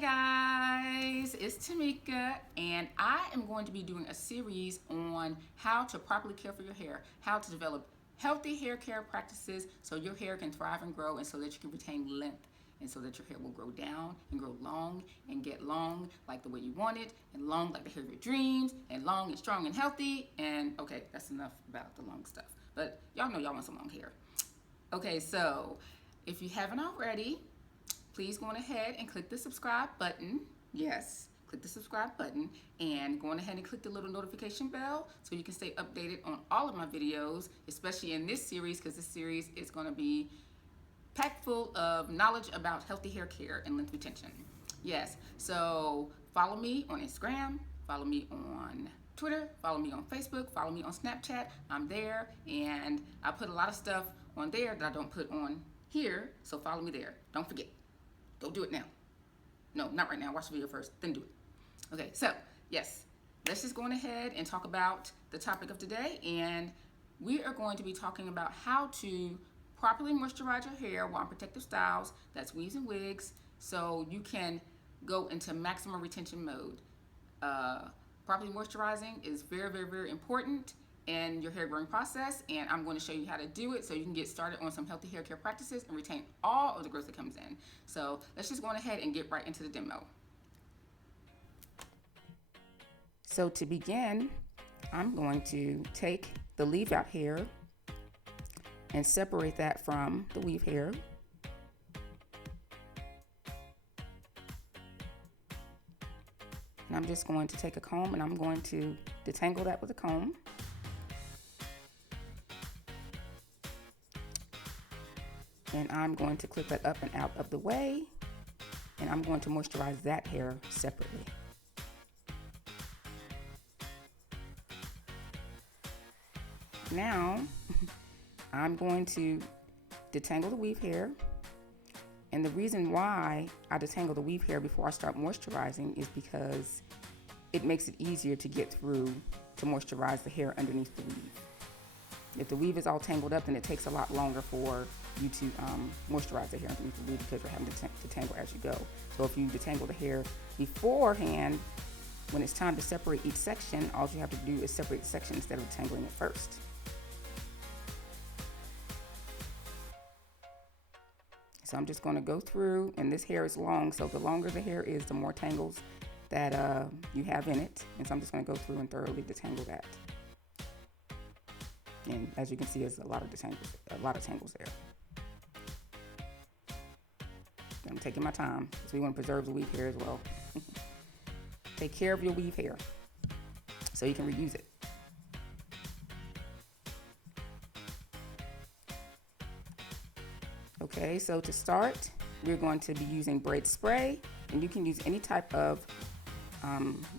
Hey guys, it's Tamika, and I am going to be doing a series on how to properly care for your hair, how to develop healthy hair care practices so your hair can thrive and grow, and so that you can retain length, and so that your hair will grow down and grow long and get long like the way you want it, and long like the hair of your dreams, and long and strong and healthy. And okay, that's enough about the long stuff, but y'all know y'all want some long hair. Okay, so if you haven't already, please go on ahead and click the subscribe button. Yes, click the subscribe button and go on ahead and click the little notification bell so you can stay updated on all of my videos, especially in this series, because this series is going to be packed full of knowledge about healthy hair care and length retention. Yes, so follow me on Instagram, follow me on Twitter, follow me on Facebook, follow me on Snapchat. I'm there, and I put a lot of stuff on there that I don't put on here, so follow me there. Don't forget. Don't do it now. No, not right now. Watch the video first, then do it. Okay, so yes, let's just go on ahead and talk about the topic of today. And we are going to be talking about how to properly moisturize your hair while in protective styles, that's weaves and wigs, so you can go into maximum retention mode. Properly moisturizing is very, very, very important in your hair growing process, and I'm going to show you how to do it so you can get started on some healthy hair care practices and retain all of the growth that comes in. So let's just go on ahead and get right into the demo. So to begin, I'm going to take the leave out hair and separate that from the weave hair. And I'm just going to take a comb and I'm going to detangle that with a comb. And I'm going to clip that up and out of the way, and I'm going to moisturize that hair separately. Now, I'm going to detangle the weave hair, and the reason why I detangle the weave hair before I start moisturizing is because it makes it easier to get through to moisturize the hair underneath the weave. If the weave is all tangled up, then it takes a lot longer for you to moisturize the hair underneath the weave because you're having to detangle as you go. So if you detangle the hair beforehand, when it's time to separate each section, all you have to do is separate the section instead of detangling it first. So I'm just going to go through, and this hair is long, so the longer the hair is, the more tangles that you have in it. And so I'm just going to go through and thoroughly detangle that. And as you can see, there's a lot of tangles there. I'm taking my time because we want to preserve the weave hair as well. Take care of your weave hair so you can reuse it. Okay, so to start, we're going to be using braid spray, and you can use any type of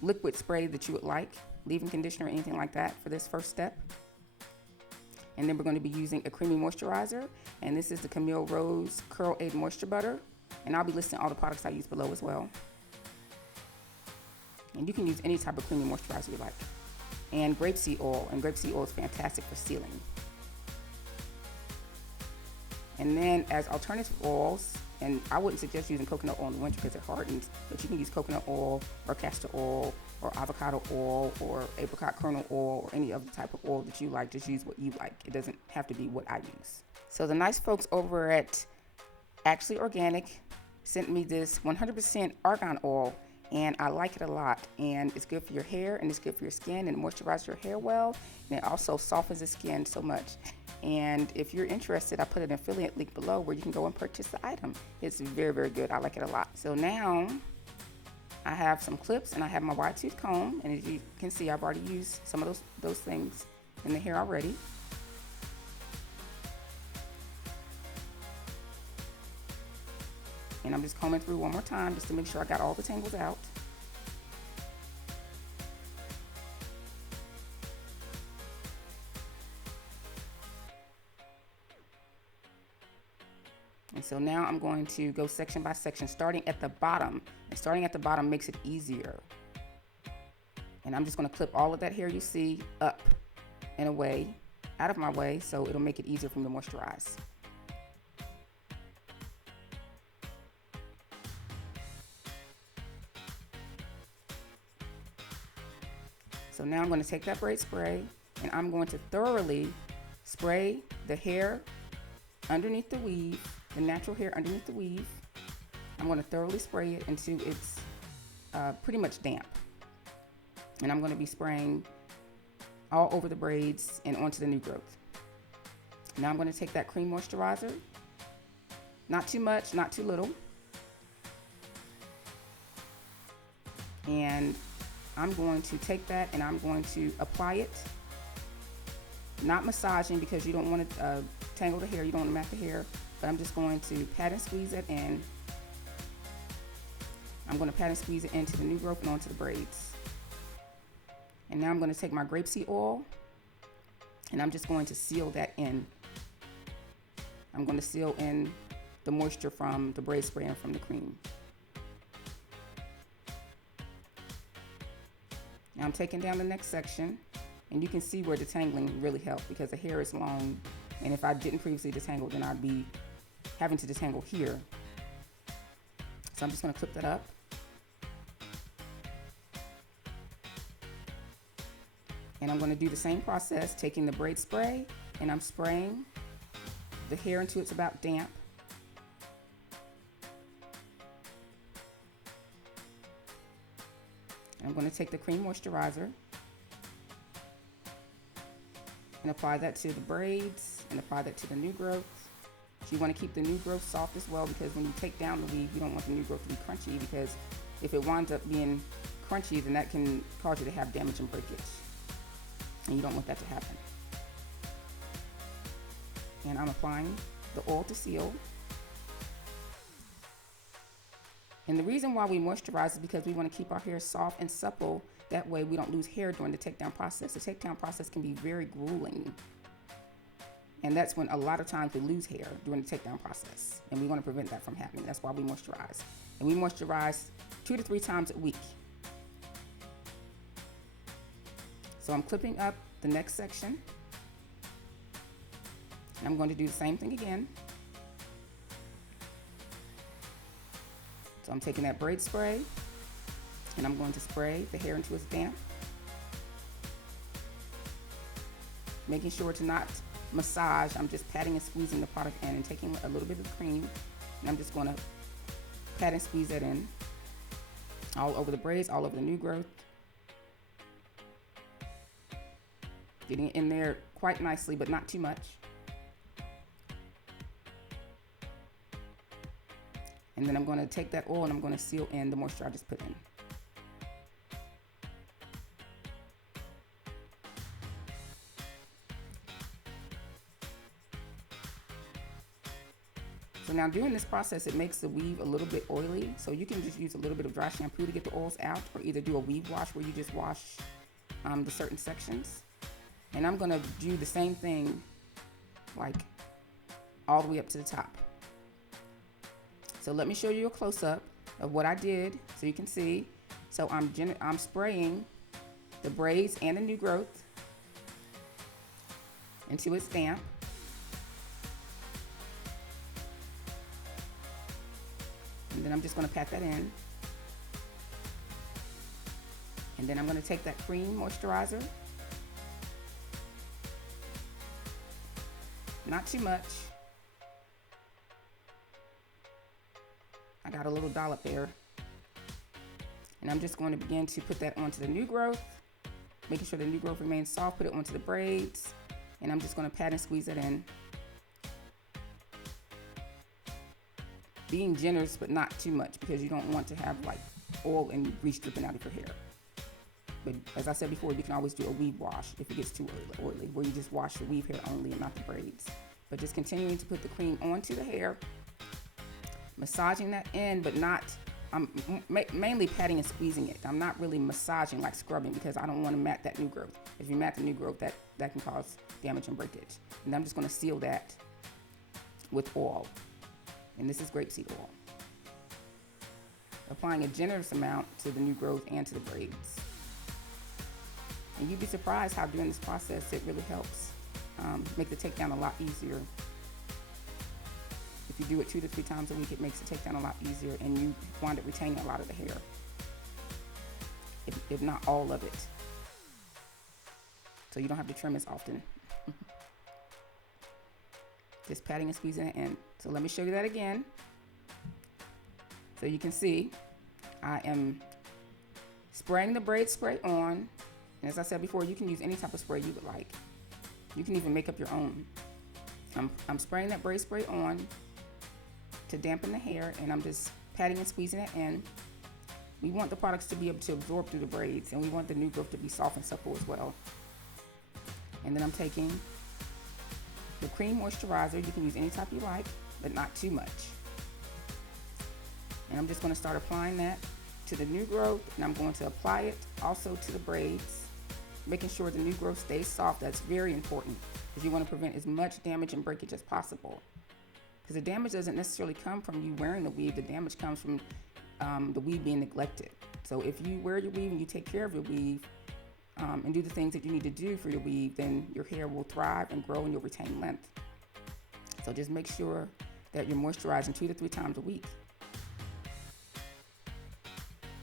liquid spray that you would like, leave-in conditioner or anything like that for this first step. And then we're going to be using a creamy moisturizer, and this is the Camille Rose Curl Aid Moisture Butter, and I'll be listing all the products I use below as well. And you can use any type of creamy moisturizer you like. And grapeseed oil, and grapeseed oil is fantastic for sealing. And then as alternative oils, and I wouldn't suggest using coconut oil in the winter because it hardens, but you can use coconut oil or castor oil or avocado oil or apricot kernel oil or any other type of oil that you like. Just use what you like. It doesn't have to be what I use. So the nice folks over at Actually Organic sent me this 100% argan oil, and I like it a lot. And it's good for your hair, and it's good for your skin, and it moisturizes your hair well, and it also softens the skin so much. And if you're interested, I put an affiliate link below where you can go and purchase the item. It's very, very good. I like it a lot. So now I have some clips and I have my wide tooth comb, and as you can see, I've already used some of those things in the hair already. And I'm just combing through one more time just to make sure I got all the tangles out. And so now I'm going to go section by section, starting at the bottom. And starting at the bottom makes it easier. And I'm just going to clip all of that hair you see up and away, out of my way, so it'll make it easier for me to moisturize. So now I'm going to take that braid spray and I'm going to thoroughly spray the hair underneath the weave, the natural hair underneath the weave. I'm going to thoroughly spray it until it's pretty much damp. And I'm going to be spraying all over the braids and onto the new growth. Now I'm going to take that cream moisturizer, not too much, not too little, and I'm going to take that and I'm going to apply it, not massaging because you don't want to tangle the hair, you don't want to mat the hair, but I'm just going to pat and squeeze it in. I'm going to pat and squeeze it into the new growth and onto the braids. And now I'm going to take my grapeseed oil and I'm just going to seal that in. I'm going to seal in the moisture from the braid spray and from the cream. Now I'm taking down the next section, and you can see where detangling really helped because the hair is long, and if I didn't previously detangle, then I'd be having to detangle here. So I'm just going to clip that up. And I'm going to do the same process, taking the braid spray, and I'm spraying the hair until it's about damp. I'm going to take the cream moisturizer and apply that to the braids and apply that to the new growth. So you want to keep the new growth soft as well, because when you take down the weave, you don't want the new growth to be crunchy, because if it winds up being crunchy, then that can cause you to have damage and breakage. And you don't want that to happen. And I'm applying the oil to seal. And the reason why we moisturize is because we want to keep our hair soft and supple. That way we don't lose hair during the takedown process. The takedown process can be very grueling. And that's when a lot of times we lose hair during the takedown process. And we want to prevent that from happening. That's why we moisturize. And we moisturize 2 to 3 times a week. So I'm clipping up the next section. And I'm going to do the same thing again. So I'm taking that braid spray and I'm going to spray the hair until it's damp. Making sure to not massage. I'm just patting and squeezing the product in and taking a little bit of the cream, and I'm just going to pat and squeeze that in all over the braids, all over the new growth. Getting it in there quite nicely, but not too much. And then I'm going to take that oil and I'm going to seal in the moisture I just put in. So now doing this process, it makes the weave a little bit oily. So you can just use a little bit of dry shampoo to get the oils out, or either do a weave wash where you just wash the certain sections. And I'm going to do the same thing, like all the way up to the top. So let me show you a close-up of what I did so you can see. So I'm spraying the braids and the new growth until it's damp. And then I'm just going to pat that in. And then I'm going to take that cream moisturizer. Not too much. I got a little dollop there. And I'm just going to begin to put that onto the new growth, making sure the new growth remains soft. Put it onto the braids, and I'm just going to pat and squeeze it in. Being generous, but not too much, because you don't want to have like oil and grease dripping out of your hair. But as I said before, you can always do a weave wash if it gets too oily, where you just wash the weave hair only and not the braids. But just continuing to put the cream onto the hair, massaging that in, but not, I'm mainly patting and squeezing it. I'm not really massaging like scrubbing, because I don't want to mat that new growth. If you mat the new growth, that can cause damage and breakage. And I'm just going to seal that with oil. And this is grapeseed oil. Applying a generous amount to the new growth and to the braids. And you'd be surprised how during this process it really helps make the takedown a lot easier. If you do it 2 to 3 times a week, it makes the takedown a lot easier, and you wind up retaining a lot of the hair, if not all of it. so you don't have to trim as often. Just patting and squeezing it in. So let me show you that again. So you can see I am spraying the braid spray on. And as I said before, you can use any type of spray you would like. You can even make up your own. I'm spraying that braid spray on to dampen the hair, and I'm just patting and squeezing it in. We want the products to be able to absorb through the braids, and we want the new growth to be soft and supple as well. And then I'm taking the cream moisturizer. You can use any type you like, but not too much. And I'm just going to start applying that to the new growth, and I'm going to apply it also to the braids, making sure the new growth stays soft. That's very important because you want to prevent as much damage and breakage as possible. Because the damage doesn't necessarily come from you wearing the weave. The damage comes from the weave being neglected. So if you wear your weave and you take care of your weave and do the things that you need to do for your weave, then your hair will thrive and grow and you'll retain length. So just make sure that you're moisturizing 2 to 3 times a week.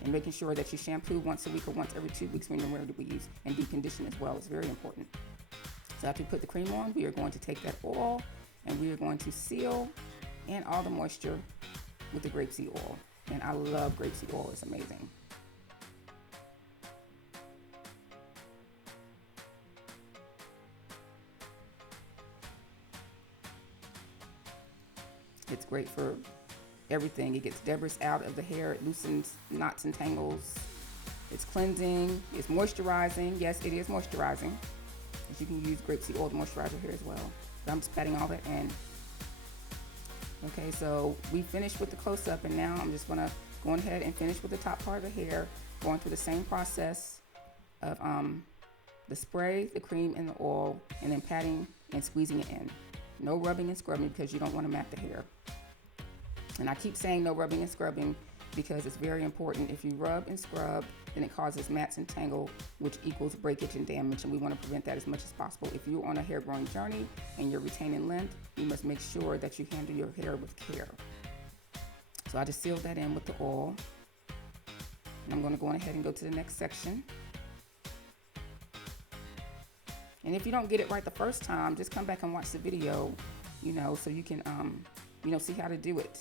And making sure that you shampoo once a week or once every 2 weeks when you're wearing the weaves, and deep condition as well is very important. So after you put the cream on, we are going to take that oil and we are going to seal in all the moisture with the grapeseed oil. And I love grapeseed oil, it's amazing. It's great for everything. It gets debris out of the hair, it loosens knots and tangles. It's cleansing, it's moisturizing. Yes, it is moisturizing. You can use grapeseed oil to moisturize your hair as well. But I'm just patting all that in. Okay, so we finished with the close-up, and now I'm just gonna go ahead and finish with the top part of the hair, going through the same process of the spray, the cream, and the oil, and then patting and squeezing it in. No rubbing and scrubbing because you don't want to mat the hair. And I keep saying no rubbing and scrubbing because it's very important. If you rub and scrub, then it causes mats and tangle, which equals breakage and damage, and we want to prevent that as much as possible. If you're on a hair growing journey and you're retaining length, you must make sure that you handle your hair with care. So I just sealed that in with the oil. And I'm going to go ahead and go to the next section. And if you don't get it right the first time, just come back and watch the video, so you can, see how to do it.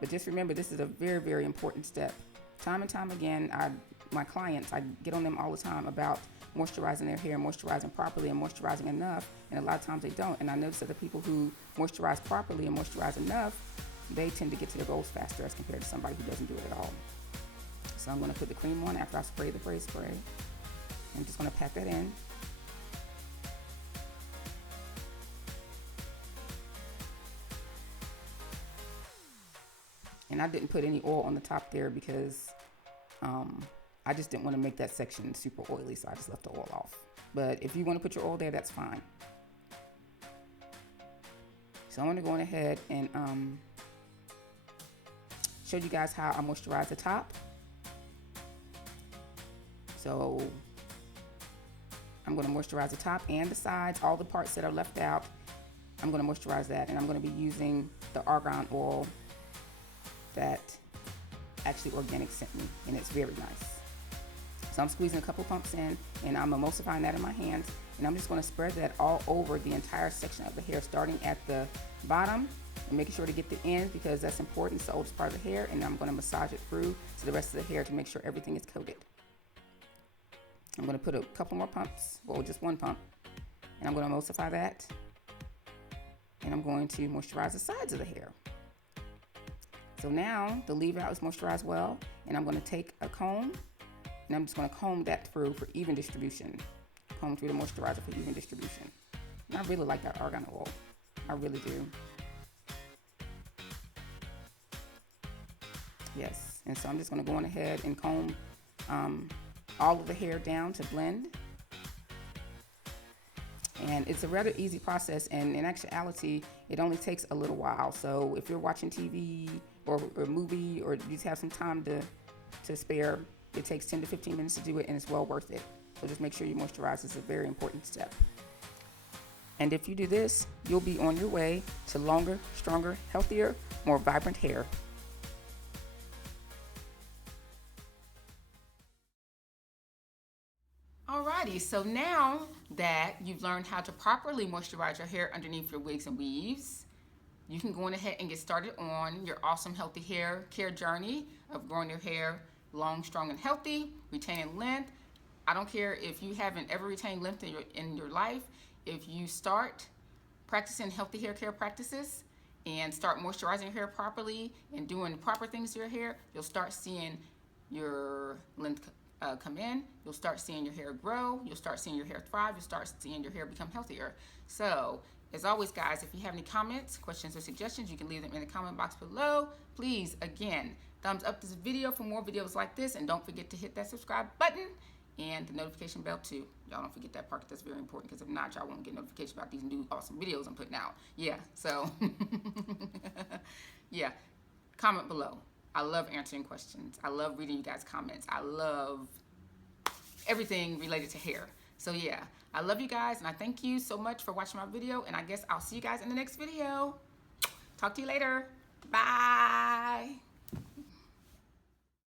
But just remember, this is a very, very important step. Time and time again, my clients, I get on them all the time about moisturizing their hair, moisturizing properly and moisturizing enough, and a lot of times they don't. And I notice that the people who moisturize properly and moisturize enough, they tend to get to their goals faster as compared to somebody who doesn't do it at all. So I'm going to put the cream on after I spray the braid spray. I'm just going to pack that in. And I didn't put any oil on the top there because I just didn't want to make that section super oily, so I just left the oil off. But if you want to put your oil there, that's fine. So I'm going to go ahead and show you guys how I moisturize the top. So I'm going to moisturize the top and the sides, all the parts that are left out. I'm going to moisturize that, and I'm going to be using the argan oil that actually Organic sent me, and it's very nice. So I'm squeezing a couple pumps in, and I'm emulsifying that in my hands, and I'm just going to spread that all over the entire section of the hair, starting at the bottom and making sure to get the ends because that's important. It's the oldest part of the hair, and I'm going to massage it through to the rest of the hair to make sure everything is coated. I'm going to put a couple more pumps, well, just one pump, and I'm going to emulsify that, and I'm going to moisturize the sides of the hair. So now the leave out is moisturized well, and I'm going to take a comb and I'm just going to comb that through for even distribution. Comb through the moisturizer for even distribution. And I really like that argan oil. I really do. Yes, and so I'm just going to go on ahead and comb all of the hair down to blend. And it's a rather easy process, and in actuality, it only takes a little while. So if you're watching TV or a movie, or you just have some time to spare, it takes 10 to 15 minutes to do it, and it's well worth it. So just make sure you moisturize. It's a very important step. And if you do this, you'll be on your way to longer, stronger, healthier, more vibrant hair. Alrighty, so now that you've learned how to properly moisturize your hair underneath your wigs and weaves, you can go on ahead and get started on your awesome healthy hair care journey of growing your hair long, strong, and healthy, retaining length. I don't care if you haven't ever retained length in your life. If you start practicing healthy hair care practices and start moisturizing your hair properly and doing proper things to your hair, you'll start seeing your length come in. You'll start seeing your hair grow. You'll start seeing your hair thrive. You'll start seeing your hair become healthier. So, as always, guys, if you have any comments, questions, or suggestions, you can leave them in the comment box below. Please, again, thumbs up this video for more videos like this, and don't forget to hit that subscribe button and the notification bell too. Y'all don't forget that part, that's very important, because if not, y'all won't get notification about these new awesome videos I'm putting out. Yeah, so, yeah, comment below. I love answering questions. I love reading you guys' comments. I love everything related to hair. So yeah, I love you guys, and I thank you so much for watching my video, and I guess I'll see you guys in the next video. Talk to you later. Bye.